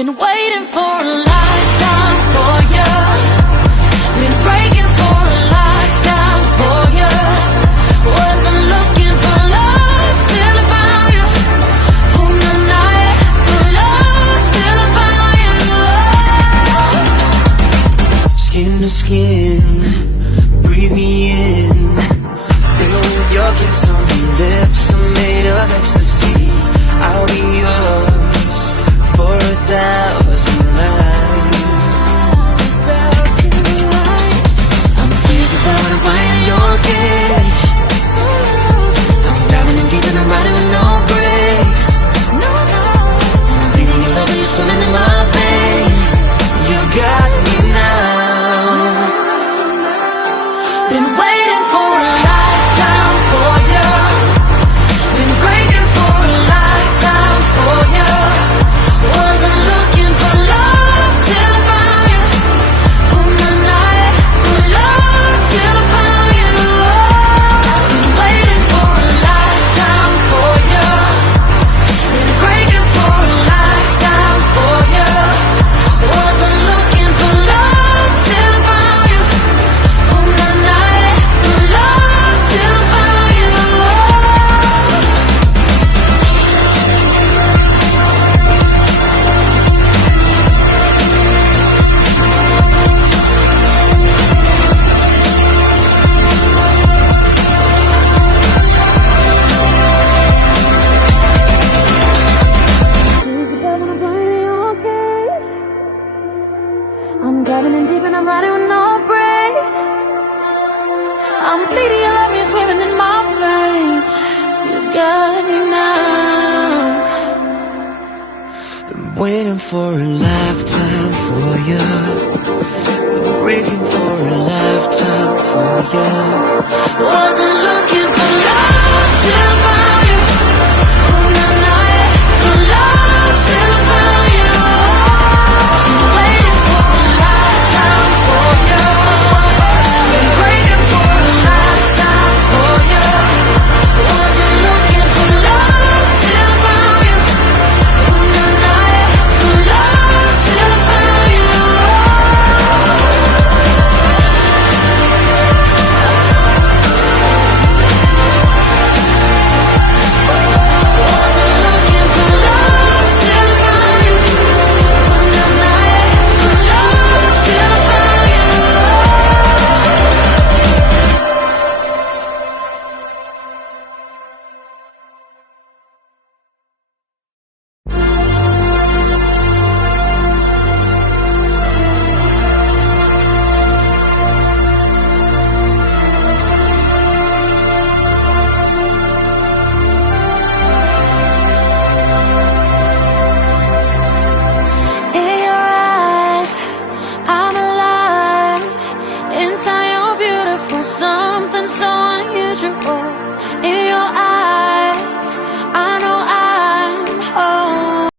Been waiting for a lifetime for you. Been breaking for a lifetime for you. Wasn't looking for love till I found you. On the night for love till I found you. Skin to skin, breathe me in. Fill with your kiss on my lips, I'm made of ecstasy. I'll be yours for 1,000 nights. I'm crazy about a fire in your cage. I'm diving in deep and I'm riding with no brakes. I'm breathing your love and you're swimming in my veins. You've got me now. Been waiting for a lifetime for you. Been breaking for a lifetime for you. Wasn't looking for love till I found you. On the night for love till I found you. Been waiting for a lifetime for you. Been breaking for a lifetime for you. Wasn't looking for love till I found you. On the night for love till I found you. I'm driving in deep and I'm riding with no brakes. I'm bleeding, your love, you're swimming in my veins. You got me now. Been waiting for a lifetime for you. Been breaking for a lifetime for you. Wasn't